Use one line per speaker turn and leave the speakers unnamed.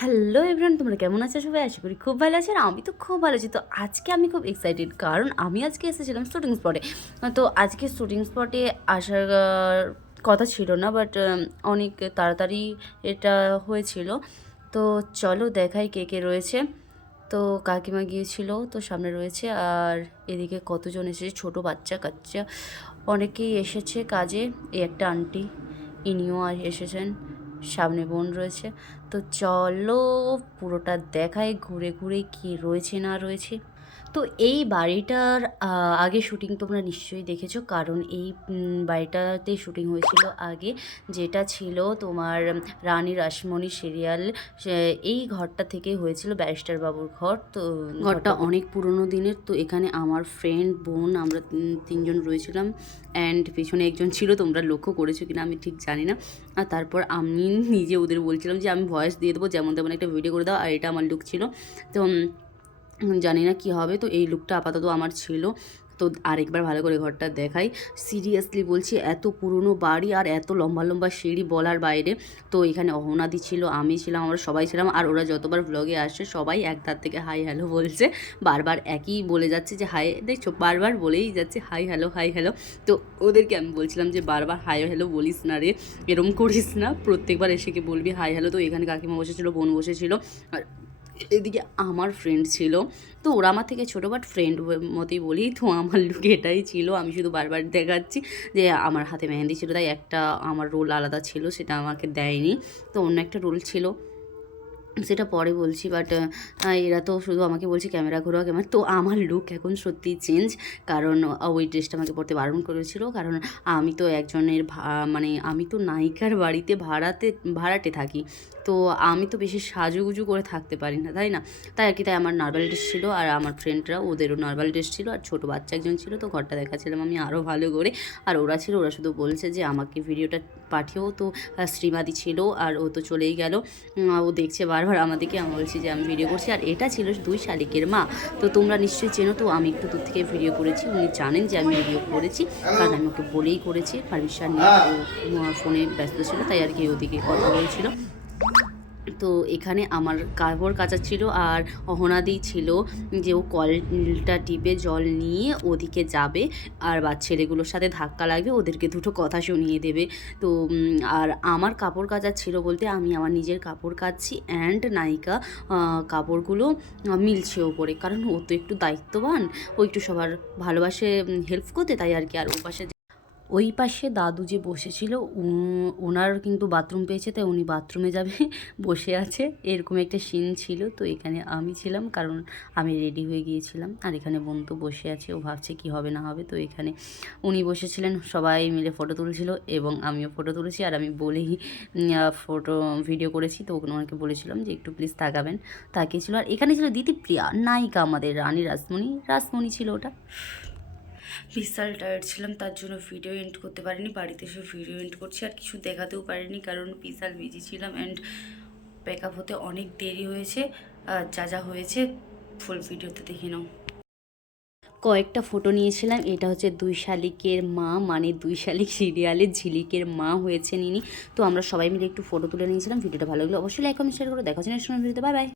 Hello everyone, তোমরা কেমন আছো সবাই? আশা করি খুব ভালো আছে আর আমি তো খুব ভালো আছি। তো আজকে আমি খুব এক্সাইটেড কারণ আমি আজকে এসেছিলাম শুটিং স্পটে তো আজকে শুটিং স্পটে আসার কথা ছিল না বাট অনেক তাড়াতাড়ি এটা হয়েছিল। তো চলো দেখাই কে কে রয়েছে। তো কাকিমা গিয়েছিল, তো সামনে রয়েছে, আর এদিকে কতজন এসেছে? ছোট বাচ্চা, কাচ্চা, অনেকেই এসেছে কাজে। এই একটা আন্টি ইনিও আর এসেছেন। সামনে বোন রয়েছে। তো চলো পুরোটা দেখায় ঘুরে ঘুরে কি রয়েছে না রয়েছে। তো এই বাড়িটার আগে শুটিং তোমরা নিশ্চয়ই দেখেছ। কারণ এই বাড়িটাতে শুটিং হয়েছিল আগে। যেটা ছিল তোমার রানী রাসমণি সিরিয়াল এই ঘরটা থেকে হয়েছিল ব্যারিস্টার বাবুর ঘর। তো ঘরটা অনেক পুরনো দিনের। তো এখানে আমার ফ্রেন্ড বোন আমরা তিনজন রয়েছিলাম। অ্যান্ড পেছনে একজন ছিল তোমরা লক্ষ্য করেছ কিনা আমি ঠিক জানি না। আর তারপর আমি নিজে ওদের বলছিলাম যে আমি ভয়েস দিয়ে দেবো যেমন তেমন একটা ভিডিও করে দাও। আর এটা আমার লুক ছিল। তো জানি না কি হবে। তো এই লুকটা আপাতত আমার ছিল। তো আরেকবার ভালো করে ঘরটা দেখাই। সিরিয়াসলি বলছি, এত পুরনো বাড়ি আর এত লম্বা লম্বা সিঁড়ি বলার বাইরে। তো এখানে অহনাদি ছিল, আমি ছিলাম, আমরা সবাই ছিলাম। আর ওরা যতবার ব্লগে আসে সবাই এক ধার থেকে হাই হ্যালো বলছে। বারবার একই বলে যাচ্ছে যে হাই দেখছ? বারবার বলেই যাচ্ছে হাই হ্যালো হাই হ্যালো তো ওদেরকে আমি বলছিলাম যে, বারবার হাই হ্যালো বলিস না রে, এরম করিস না। প্রত্যেকবার এসে কি বলবি হাই হ্যালো তো এখানে কাকিমা বসেছিল, বোন বসেছিল। আর এদিকে আমার ফ্রেন্ড ছিল। তো ওরা আমার থেকে ছোটো বাট ফ্রেন্ড মতোই বলি। তো আমার লুক এটাই ছিল। আমি শুধু বারবার দেখাচ্ছি যে আমার হাতে মেহেন্দি ছিল, তাই একটা আমার রোল আলাদা ছিল, সেটা আমাকে দেয়নি। তো অন্য একটা রোল ছিল। সেটা পরে বলছি বাট এরা তো শুধু আমাকে বলছে ক্যামেরা ঘোরা ক্যামেরা তো আমার লুক এখন সত্যি চেঞ্জ কারণ ওই ড্রেসটা আমাকে পড়তে বারণ করেছিল। কারণ, আমি তো একজনের মানে আমি তো নায়িকার বাড়িতে ভাড়াতে, ভাড়াটে থাকি। তো আমি তো বেশি সাজুগুজু করে থাকতে পারি না, তাই না? তাই আর কি, তাই আমার নার্ভাল ড্রেস ছিল আর আমার ফ্রেন্ডরা ওদেরও নার্ভাল ড্রেস ছিল আর ছোটো বাচ্চা একজন ছিল তো ঘরটা দেখাচ্ছিলাম আমি আরও ভালো করে। আর ওরা ছিল, ওরা শুধু বলছে যে আমাকে ভিডিওটা পাঠিয়েও তো শ্রীমাদি ছিল আর ও তো চলেই গেল। ও দেখছে বারবার আমাদেরকে, আমি বলছি যে আমি ভিডিও করছি আর এটা ছিল দুই শালিকের মা। তো তোমরা নিশ্চয়ই চেনো তো, আমি একটু দূর থেকে ভিডিও করেছি, উনি জানেন যে আমি ভিডিও করেছি, কারণ আমি ওকে বলেই করেছি, পারমিশন নিয়ে ফোনে ব্যস্ত ছিল, তাই আর কি ওদিকে কথা বলছিল। তো এখানে আমার কাপড় কাচা ছিল আর অহনাদি ছিল যে ও কলটা টিপে জল নিয়ে ওদিকে যাবে আর বা ছেলেগুলোর সাথে ধাক্কা লাগবে ওদেরকে দুটো কথা শুনিয়ে দেবে। তো আর আমার কাপড় কাচা ছিল বলতে আমি আমার নিজের কাপড় কাচ্ছি অ্যান্ড নায়িকা কাপড়গুলো মিলছে ওপরে। কারণ ও তো একটু দায়িত্ববান, ও একটু সবার ভালোবাসে হেল্প করতে তাই আর কি। আর ও পাশে ওই পাশে দাদু যে বসেছিল ওনার কিন্তু বাথরুম পেয়েছে, তাই উনি বাথরুমে যাবে, বসে আছে। এরকম একটা সিন ছিল, তো এখানে আমি ছিলাম, কারণ আমি রেডি হয়ে গিয়েছিলাম। আর এখানে বোন তো বসে আছে, ও ভাবছে কি হবে না হবে, তো এখানে উনি বসেছিলেন, সবাই মিলে ফটো তুলছিল এবং আমিও ফটো তুলেছি। আর আমি বলেই ফটো ভিডিও করেছি, তো ওনাকে বলেছিলাম যে একটু প্লিজ তাকাবেন। তাকিয়েছিল আর এখানে ছিল দিতিপ্রিয়া নায়িকা আমাদের, রানী রাসমণি। রাসমণি ছিল ওটা। বিশাল টায়ার্ড ছিলাম, তার জন্য ভিডিও এন্ড করতে পারিনি, বাড়িতে এসে ভিডিও এন্ড করছি, আর কিছু দেখাতেও পারিনি, কারণ বিশাল বিজি ছিলাম অ্যান্ড প্যাক আপ হতে অনেক দেরি হয়েছে যা যা হয়েছে ফুল ভিডিওতে দেখে নাও। কয়েকটা ফটো নিয়েছিলাম, এটা হচ্ছে দুই শালিকের মা মানে দুই শালিক সিরিয়ালের ঝিলিকের মা হয়েছে ইনি। তো আমরা সবাই মিলে একটু ফটো তুলে নিয়েছিলাম ভিডিওটা ভালো লাগল অবশ্যই লাইক কমেন্ট শেয়ার করে, দেখা হচ্ছে নেক্সট ভিডিওতে বাই বাই